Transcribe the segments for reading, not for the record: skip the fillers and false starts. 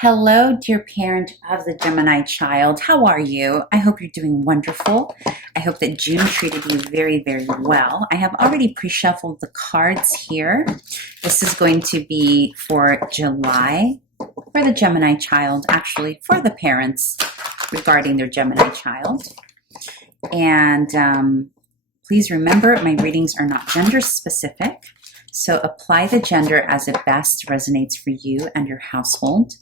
Hello, dear parent of the Gemini child. How are you? I hope you're doing wonderful. I hope that June treated you very, very well. I have already pre-shuffled the cards here. This is going to be for July, for the Gemini child, actually for the parents regarding their Gemini child. And please remember, my readings are not gender specific. So apply the gender as it best resonates for you and your household.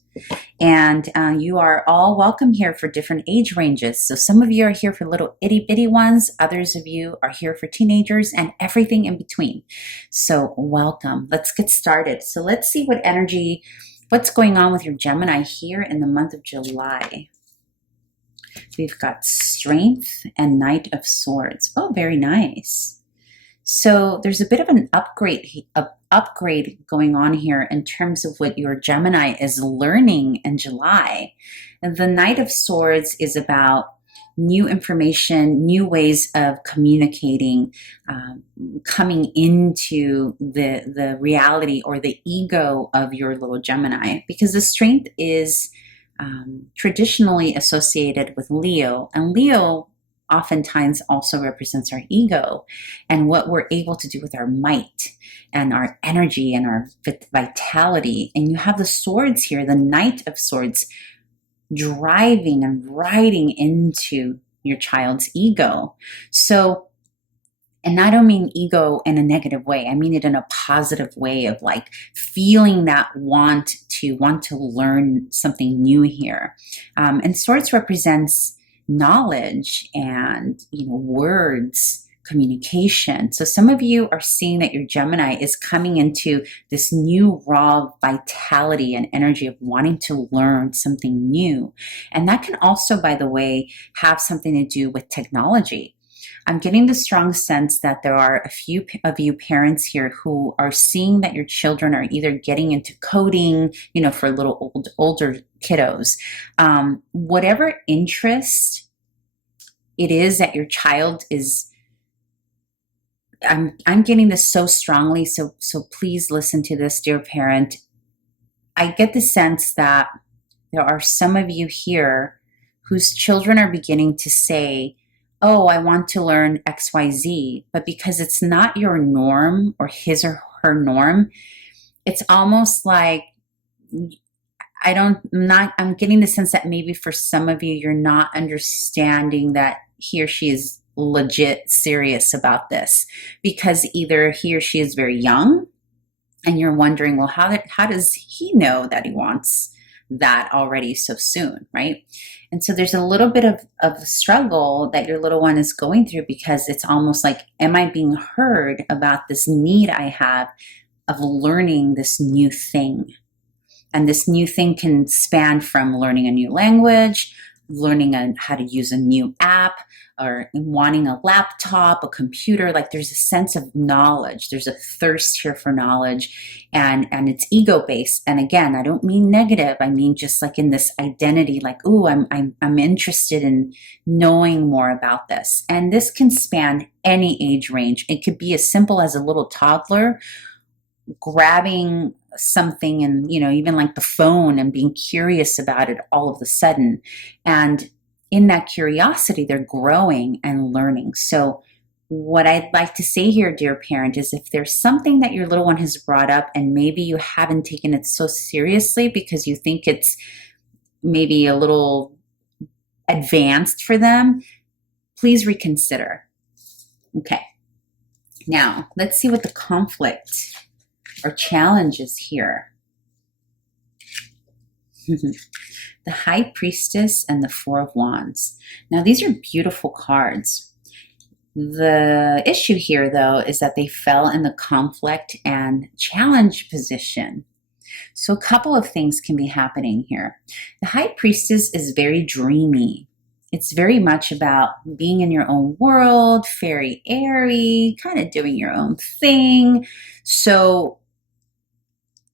And you are all welcome here for different age ranges. So some of you are here for little itty bitty ones. Others of you are here for teenagers and everything in between. So welcome. Let's get started. So let's see what energy, what's going on with your Gemini here in the month of July. We've got Strength and Knight of Swords. Oh, very nice. So there's a bit of an upgrade going on here in terms of what your Gemini is learning in July. And the Knight of Swords is about new information, new ways of communicating, coming into the reality or the ego of your little Gemini, because the Strength is traditionally associated with Leo, and Leo oftentimes also represents our ego and what we're able to do with our might and our energy and our vitality. And you have the swords here, the Knight of Swords, driving and riding into your child's ego. So, and I don't mean ego in a negative way. I mean it in a positive way of like feeling that want to learn something new here. And swords represents knowledge and, words, communication. So some of you are seeing that your Gemini is coming into this new raw vitality and energy of wanting to learn something new. And that can also, by the way, have something to do with technology. I'm getting the strong sense that there are a few of you parents here who are seeing that your children are either getting into coding, for little older kiddos. Whatever interest it is that your child is, I'm getting this so strongly, so please listen to this, dear parent. I get the sense that there are some of you here whose children are beginning to say, oh, I want to learn XYZ, but because it's not your norm or his or her norm, it's almost like I'm getting the sense that maybe for some of you, you're not understanding that he or she is legit serious about this, because either he or she is very young and you're wondering, well, how does he know that he wants that already so soon, right? And so there's a little bit of a struggle that your little one is going through, because it's almost like, am I being heard about this need I have of learning this new thing? And this new thing can span from learning a new language, learning how to use a new app, or wanting a laptop, a computer. Like there's a sense of knowledge. There's a thirst here for knowledge, and it's ego-based. And again, I don't mean negative. I mean just like in this identity, like, ooh, I'm interested in knowing more about this. And this can span any age range. It could be as simple as a little toddler grabbing something and, even like the phone and being curious about it all of a sudden. And in that curiosity, they're growing and learning. So what I'd like to say here, dear parent, is if there's something that your little one has brought up and maybe you haven't taken it so seriously because you think it's maybe a little advanced for them, please reconsider. Okay. Now, let's see what the conflict or challenge is here. The High Priestess and the Four of Wands. Now, these are beautiful cards. The issue here, though, is that they fell in the conflict and challenge position. So a couple of things can be happening here. The High Priestess is very dreamy. It's very much about being in your own world, fairy airy, kind of doing your own thing. So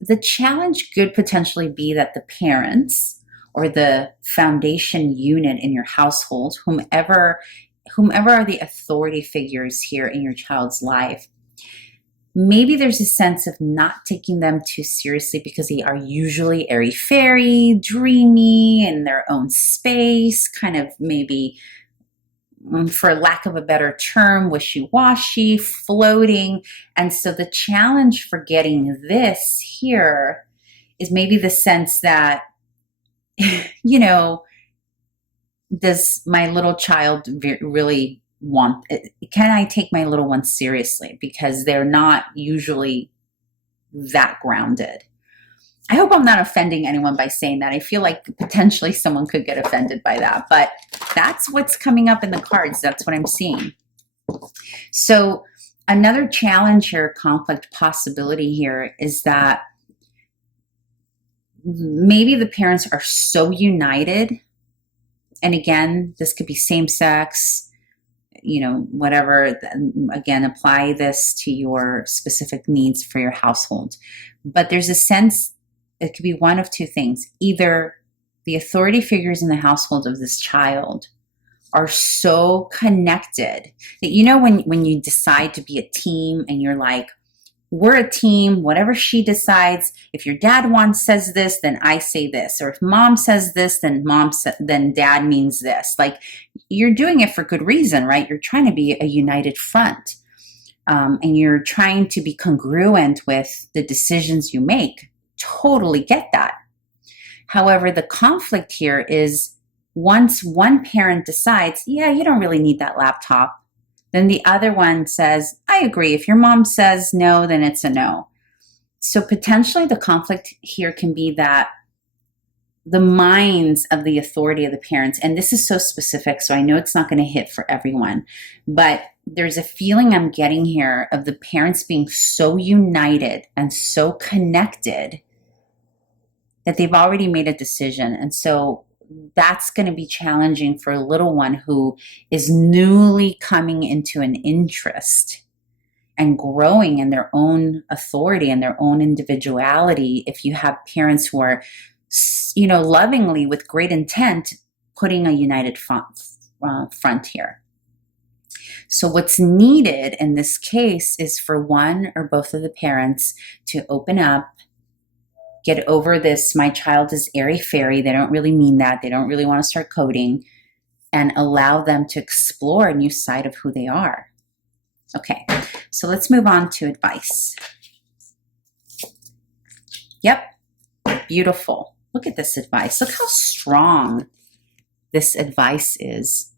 the challenge could potentially be that the parents or the foundation unit in your household, whomever are the authority figures here in your child's life, maybe there's a sense of not taking them too seriously because they are usually airy-fairy, dreamy, in their own space, kind of maybe, for lack of a better term, wishy-washy, floating. And so the challenge for getting this here is maybe the sense that, you know, does my little child really want it? Can I take my little ones seriously? Because they're not usually that grounded. I hope I'm not offending anyone by saying that. I feel like potentially someone could get offended by that, but that's what's coming up in the cards. That's what I'm seeing. So another challenge here, conflict possibility here, is that maybe the parents are so united. And again, this could be same sex, you know, whatever. Again, apply this to your specific needs for your household. But there's a sense, it could be one of two things. Either the authority figures in the household of this child are so connected that, you know, when you decide to be a team and you're like, we're a team, whatever she decides, if your dad says this, then I say this. Or if mom says this, then then dad means this. Like, you're doing it for good reason, right? You're trying to be a united front. And you're trying to be congruent with the decisions you make. Totally get that. However, the conflict here is once one parent decides, yeah, you don't really need that laptop, then the other one says, I agree. If your mom says no, then it's a no. So potentially the conflict here can be that the minds of the authority of the parents, and this is so specific, so I know it's not going to hit for everyone, but there's a feeling I'm getting here of the parents being so united and so connected that they've already made a decision. And so that's going to be challenging for a little one who is newly coming into an interest and growing in their own authority and their own individuality. If you have parents who are, you know, lovingly with great intent, putting a united front here. So what's needed in this case is for one or both of the parents to open up, get over this, my child is airy-fairy, they don't really mean that, they don't really want to start coding, and allow them to explore a new side of who they are. Okay, so let's move on to advice. Yep, beautiful. Look at this advice. Look how strong this advice is.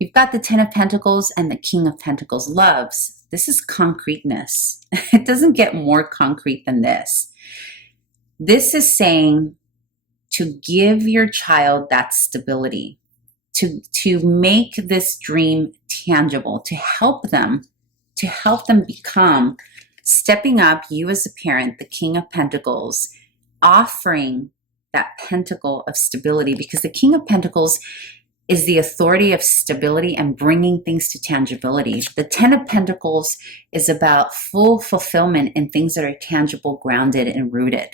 You've got the 10 of Pentacles and the King of Pentacles. Loves, this is concreteness. It doesn't get more concrete than this. This is saying to give your child that stability, to make this dream tangible, to help them become, stepping up, you as a parent, the King of Pentacles, offering that pentacle of stability, because the King of Pentacles is the authority of stability and bringing things to tangibility. The 10 of Pentacles is about full fulfillment in things that are tangible, grounded, and rooted.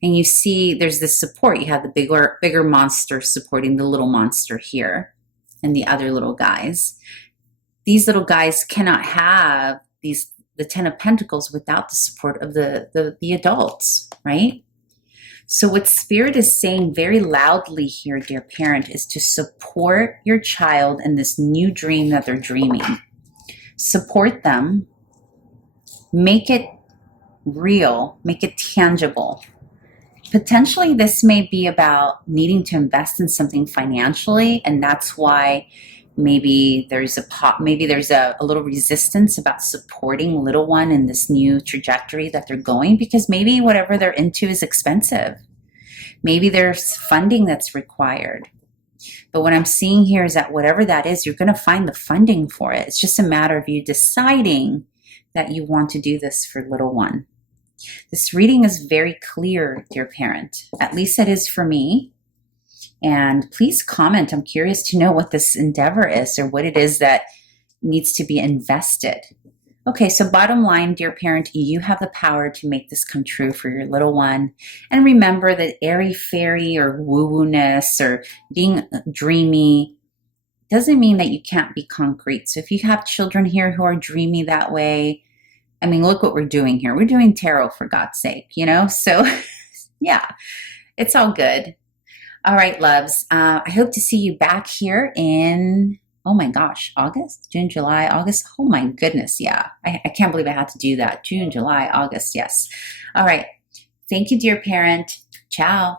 And you see there's this support. You have the bigger monster supporting the little monster here and the other little guys. These little guys cannot have the 10 of Pentacles without the support of the adults, right? So what Spirit is saying very loudly here, dear parent, is to support your child in this new dream that they're dreaming. Support them. Make it real. Make it tangible. Potentially, this may be about needing to invest in something financially, and that's why maybe there's a little resistance about supporting little one in this new trajectory that they're going, because maybe whatever they're into is expensive. Maybe there's funding that's required. But what I'm seeing here is that whatever that is, you're going to find the funding for it. It's just a matter of you deciding that you want to do this for little one. This reading is very clear, dear parent. At least it is for me. And please comment. I'm curious to know what this endeavor is or what it is that needs to be invested. Okay, so bottom line, dear parent, you have the power to make this come true for your little one. And remember that airy-fairy or woo-woo-ness or being dreamy doesn't mean that you can't be concrete. So if you have children here who are dreamy that way, I mean, look what we're doing here. We're doing tarot, for God's sake, you know? So, yeah, it's all good. All right, loves. I hope to see you back here in, oh my gosh, August, June, July, August. Oh my goodness. Yeah. I can't believe I had to do that. June, July, August. Yes. All right. Thank you, dear parent. Ciao.